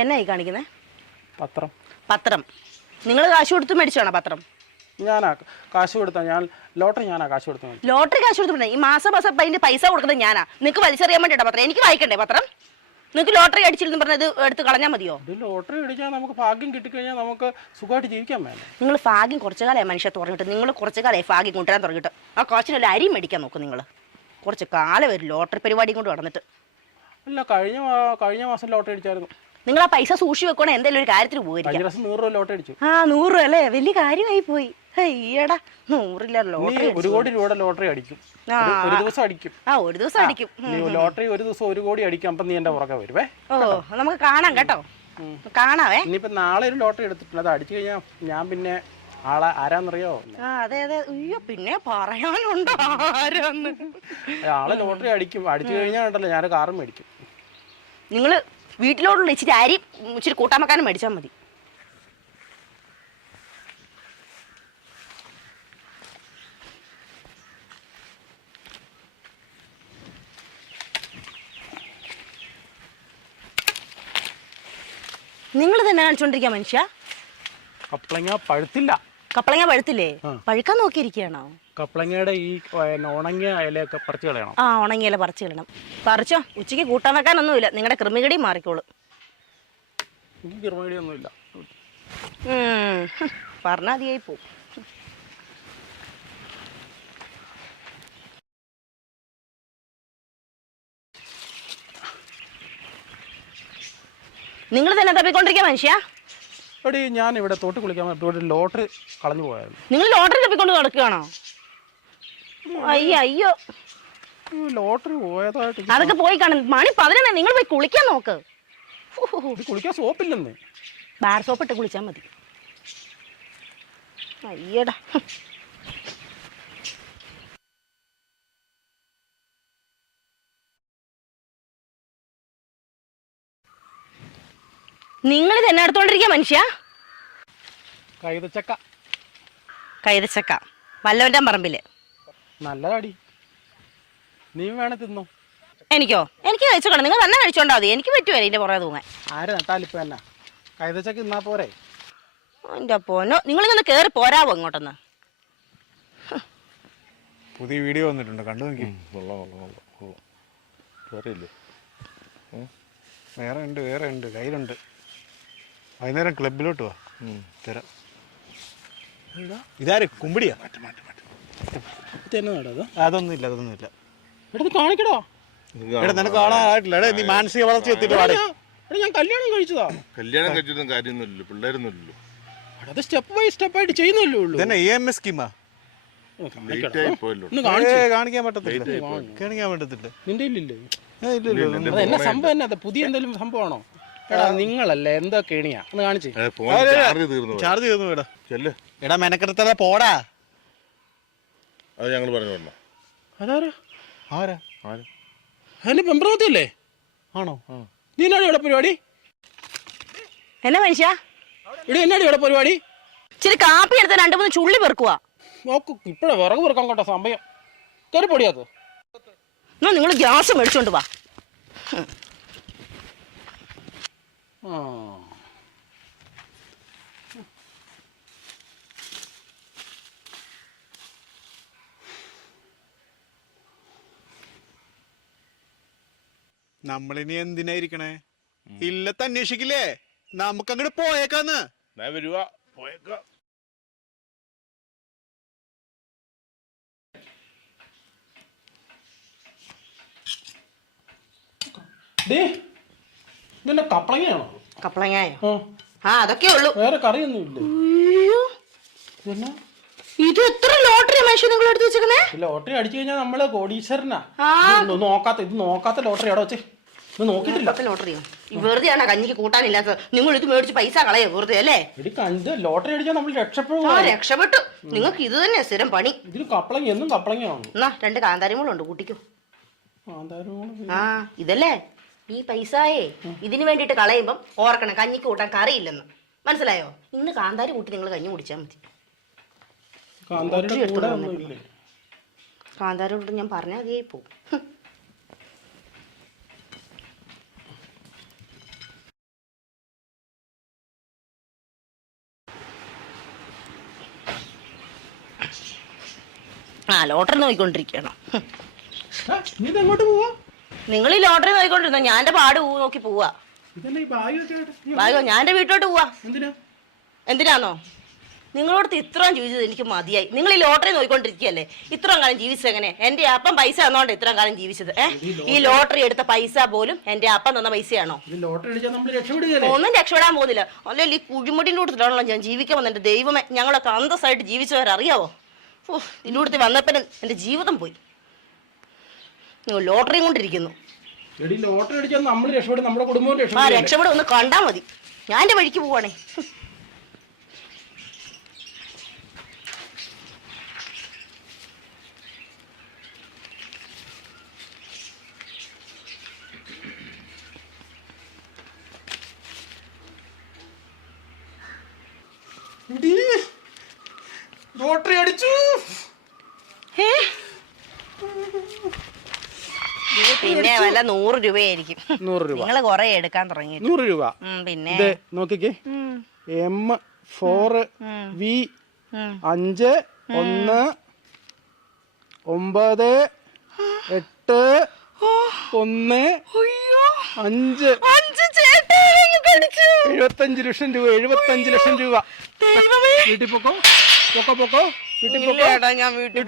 എന്നായി കാണിക്കുന്നേ? പത്രം. പത്രം നിങ്ങൾ കാശ് കൊടുത്ത് മേടിച്ചാണോ പത്രം? ഞാനാ കാശ് കൊടുത്താ? ഞാൻ ലോട്ടറി ഞാനാ കാശ് കൊടുത്ത. ലോട്ടറി കാശ് കൊടുത്തിട്ടുണ്ടേ ഈ മാസം അതിന്റെ പൈസ കൊടുക്കുന്നത് ഞാനാ. നിങ്ങൾക്ക് വലിച്ചെറിയാൻ വേണ്ടിയിട്ടാ പത്രം? എനിക്ക് വായിക്കണ്ടേ പത്രം? നിങ്ങൾക്ക് ലോട്ടറി അടിച്ചിരുന്നു പറഞ്ഞത് എടുത്ത് കളഞ്ഞാൽ മതിയോ? ലോട്ടറി അടിച്ചാൽ നമുക്ക് ഭാഗ്യം കിട്ടിക്കഴിഞ്ഞാൽ നമുക്ക് സുഖമായിട്ട് ജീവിക്കാൻ വേണം. നിങ്ങൾ ഭാഗ്യം കുറച്ചു കാലമായി മനുഷ്യ തുറങ്ങിട്ട്. നിങ്ങൾ കുറച്ചു കാലമായി ഭാഗ്യം കൊണ്ടുവരാൻ തുടങ്ങിയിട്ട്. ആ കാശിനല്ല അരി മേടിക്കാൻ നോക്കും നിങ്ങൾ. കുറച്ച് കാലം ഒരു ലോട്ടറി പരിപാടി കൊണ്ട് നടന്നിട്ട്. അല്ല, കഴിഞ്ഞ മാസം ലോട്ടറി അടിച്ചായിരുന്നു. നിങ്ങൾ ആ പൈസ സൂക്ഷിച്ച് വെക്കണേ, എന്തെങ്കിലും ഒരു കാര്യത്തിന് പോയി. 100 രൂപ ലോട്ടറി അടിച്ചു. 100 രൂപ അല്ലേ? വലിയ കാര്യമായി പോയി. അയ്യടാ, 100 ലോട്ടറി. 1 കോടി രൂപയുടെ ലോട്ടറി അടിക്കും. ഒരു ദിവസം അടിക്കും. ഒരു ദിവസം അടിക്കും. ലോട്ടറി ഒരു ദിവസം 1 കോടി അടിക്കും. അപ്പം നീ എന്റെ പുറകെ വരുവേ. നമുക്ക് കാണാം കേട്ടോ, കാണാവേ. ഇനിയിപ്പോ നാളെ ഒരു ലോട്ടറി എടുത്തിട്ടുണ്ട്. അത് അടിച്ചു കഴിഞ്ഞാൽ ഞാൻ പിന്നെ ആരാന്നറിയോ? അതെ അതെ. അയ്യോ, പിന്നെ പറയാനുണ്ടോ ആരാന്ന്? ആളെ ലോട്ടറി അടിക്കും. അടിച്ചു കഴിഞ്ഞാൽ ഉണ്ടല്ലോ ഞാൻ കാറും മേടിക്കും. നിങ്ങള് വീട്ടിലോട്ടുള്ള ഇച്ചിരി അരി ഇച്ചിരി കൂട്ടാൻ വെക്കാനും മേടിച്ചാൽ മതി. നിങ്ങൾ തന്നെ കാണിച്ചോണ്ടിരിക്കുക മനുഷ്യ. കപ്പളങ്ങ പഴുത്തില്ല. കപ്പളങ്ങ പഴുത്തില്ലേ? പഴുക്കാൻ നോക്കിയിരിക്കുകയാണോ? കപ്പളങ്ങയുടെ ഈ ഉണങ്ങിയ ഇലയൊക്കെ പറിച്ചു കളയണം. ഉണങ്ങിയ ഇല പറിച്ചു കളയണം. പറിച്ചോ, ഉച്ചയ്ക്ക് കൂട്ടാൻ വെക്കാനൊന്നുമില്ല. നിങ്ങളുടെ കൃമികടി മാറിക്കോളും. എനിക്ക് കൃമികടി ഒന്നുമില്ല. പറഞ്ഞാൽ അതിയായി പോവും. നിങ്ങൾ തന്നെ തപ്പിക്കൊണ്ടിരിക്കുക മനുഷ്യ. എടി, ഞാൻ ഇവിടെ തോട്ട് കുളിക്കാൻ ലോട്ടറി കളഞ്ഞു പോയായിരുന്നു. നിങ്ങൾ ലോട്ടറി തപ്പിക്കൊണ്ട് നടക്കുകയാണോ? അയ്യോ, ലോട്ടറി പോയതായിട്ട്. അതൊക്കെ പോയി കാണും. മണി 11. നിങ്ങൾ പോയി കുളിക്കാൻ നോക്ക്. കുളിക്കാൻ സോപ്പില്ലെന്ന്. ബാർ സോപ്പ് ഇട്ട് കുളിച്ചാൽ മതി. അയ്യടാ, നിങ്ങൾ തന്നെ എടുത്തോണ്ടിരിക്കുക മനുഷ്യ. കൈതച്ചക്ക. കൈതച്ചക്ക വല്ലവന്റെ പറമ്പില്. നല്ലതാടി, നീ വേണേ തിന്നോ. എനിക്കോ? എനിക്ക് കഴിച്ചോക്കണം. നിങ്ങൾ തന്നെ കഴിച്ചോണ്ടാ മതി. എനിക്ക് പറ്റുമോ ഇതിന്റെ പുറകെ തൂങ്ങാൻ? ആര് നട്ടാലിപ്പ എന്നാ കൈതച്ചക്ക തിന്നാ പോരെ? എന്റെ പോനോ, നിങ്ങളിങ്ങനെ കേറി പോരാവോ ഇങ്ങോട്ടൊന്ന്? പുതിയ വീഡിയോ വന്നിട്ടുണ്ട്, കണ്ടു നോക്കി. വേറെ ഉണ്ട് കയ്യിലുണ്ട്. വൈകുന്നേരം ക്ലബിലോട്ട് വാ, തരാം. ഇതാര് കുമ്പിടിയാ? അതൊന്നുമില്ല. കാണിക്കടോ. എടാ, നിനക്ക് കാണാനായിട്ടില്ല. എടാ, നീ മാനസിക വളർച്ച എത്തിയിട്ട് പാടെ. ഞാൻ കല്യാണം കഴിച്ചതാ. കല്യാണം കഴിച്ചതും കാര്യമൊന്നുമില്ലല്ലോ, പിള്ളേരൊന്നുമില്ലല്ലോ. അത് സ്റ്റെപ്പ് ബൈ സ്റ്റെപ്പ് ആയിട്ട് ചെയ്യുന്നല്ലേ ഉള്ളൂ. ഇതന്നെ EMS സ്കീമാ. കാണിക്കാൻ പറ്റത്തില്ല. നിന്റെ ഇല്ലല്ലോ. എന്നാ സംഭവം എന്നാ? പുതിയ എന്തെങ്കിലും സംഭവമാണോ? എടാ, നിങ്ങളല്ലേ എന്താ കേണിയാ? ഒന്ന് കാണിച്ചേ. ചാർജ് തീർന്നു. എടാ മെനക്കെടുത്തതാ, പോടാ. അത് ഞങ്ങൾ പറഞ്ഞു വിടണം. അതാരാ? അതിന്റെ പെമ്പ്രവത്തിയല്ലേ? ആണോ? നീ എന്നാടി ഇവിടെ പരിപാടി? എന്നാ മനുഷ്യ എന്നാടി ഇവിടെ പരിപാടി? ഇച്ചിരി കാപ്പി എടുത്ത 2-3 ചുള്ളി പെറുക്കുക. നോക്കൂ, ഇപ്പഴേ വിറക് പെറുക്കാൻ കേട്ടോ സമയം. കയറി പൊടിയാത്തോ? എന്നാ നിങ്ങൾ ഗ്യാസ് മേടിച്ചോണ്ട് വാ. നമ്മളിനി എന്തിനായിരിക്കണേ? ഇല്ലത്ത് അന്വേഷിക്കില്ലേ? നമുക്ക് അങ്ങോട്ട് പോയേക്കാന്ന്. പോയേക്കാം. ഇതെന്നെ കപ്പളങ്ങയാണോ? കപ്പളങ്ങയോ? അതൊക്കെ ഉള്ളു, വേറെ കറിയൊന്നും ഇല്ല. ഇത് എത്ര ലോട്ടറി മനുഷ്യ നിങ്ങൾ എടുത്ത് വെച്ചേ? ലോട്ടറി അടിച്ചു കഴിഞ്ഞാൽ നമ്മള് കോടീശ്വരനാ. നോക്കാത്ത ലോട്ടറി അവിടെ വെച്ചേ. നോക്കിട്ടില്ല. ലോട്ടറിയോ? വെറുതെയാണ് കഞ്ഞിക്ക് കൂട്ടാനില്ലാത്തത്. നിങ്ങൾ ഇത് മേടിച്ച് പൈസ കളയോ വെറുതെ അല്ലേ? ലോട്ടറി അടിച്ചാൽ നമ്മൾ രക്ഷപ്പെട്ടു. നിങ്ങൾക്ക് ഇത് തന്നെ സ്ഥിരം പണി. ഇതിന് കപ്പളങ്ങ എന്നും കപ്പളങ്ങയാണ്. എന്നാ 2 കാന്താരിമുളുണ്ട്, കൂട്ടിക്കോ. ഇതല്ലേ ഈ പൈസയെ ഇതിന് വേണ്ടിട്ട് കളയുമ്പം ഓർക്കണം കഞ്ഞിക്ക് കൂട്ടാൻ കറിയില്ലെന്ന്. മനസ്സിലായോ? ഇന്ന് കാന്താരി കൂട്ടി നിങ്ങൾ കഞ്ഞി കുടിച്ചാൽ മതി. കാന്താരിയുടെ കൂടെ ഒന്നുമില്ലേ? കാന്താരോട് ഞാൻ പറഞ്ഞാൽ അതേ പോവും. ലോട്ടറി നോക്കിക്കൊണ്ടിരിക്കണം. നീ ഇതെങ്ങോട്ട് പോവാ? നിങ്ങൾ ഈ ലോട്ടറി നോക്കിക്കൊണ്ടിരുന്ന ഞാൻ എൻ്റെ പാട് നോക്കി പോവാ. ഇതന്നെ ഈ ബാഗൊക്കെ ബാഗോ ഞാൻ എൻ്റെ വീട്ടിലോട്ട് പോവാ. എന്തിനാ? എന്തിനാന്നോ? നിങ്ങളോടത്ത് ഇത്രയും ജീവിച്ചത് എനിക്ക് മതിയായി. നിങ്ങൾ ഈ ലോട്ടറി നോക്കിക്കൊണ്ടിരിക്കുകയല്ലേ? ഇത്രയും കാലം ജീവിച്ചത് എങ്ങനെ? എൻ്റെ അപ്പം പൈസ തന്നോണ്ട് ഇത്രയും കാലം ജീവിച്ചത്. ഈ ലോട്ടറി എടുത്ത പൈസ പോലും എൻ്റെ അപ്പം തന്ന പൈസയാണോ? ഒന്നും രക്ഷപ്പെടാൻ പോകുന്നില്ല. അല്ലെങ്കിൽ ഈ കുഴിമുടിൻ്റെ കൂട്ടത്തിലാണല്ലോ ഞാൻ ജീവിക്കാൻ വന്നത്. എൻ്റെ ദൈവമേ, ഞങ്ങളൊക്കെ അന്തസ്സായിട്ട് ജീവിച്ചവരറിയാവോ? ഇതിൻ്റെ കൂട്ടത്തിൽ വന്നപ്പോൾ എൻ്റെ ജീവിതം പോയി. നിങ്ങൾ ലോട്ടറിയും കൊണ്ടിരിക്കുന്നു. ലോട്ടറി അടിച്ചാൽ നമ്മൾ രക്ഷപ്പെടും, നമ്മുടെ കുടുംബവും രക്ഷപ്പെടും. ഒന്ന് കണ്ടാ മതി. ഞാൻ എൻ്റെ വഴിക്ക് പോവാണേ. ലോട്ടറി അടിച്ചു. പിന്നെ വല്ല 100 രൂപയായിരിക്കും. 100 രൂപ നിങ്ങൾ കൊറേ എടുക്കാൻ തുടങ്ങി. 100 രൂപ. പിന്നെ നോക്കിക്കേ, M4 V 5 1 9 8 1 5 75 ലക്ഷം രൂപ. 75 ലക്ഷം രൂപ. വീട്ടിൽ പൊക്കോ, വീട്ടിൽ പൊക്കോ, വീട്ടിൽ പൊക്കോ.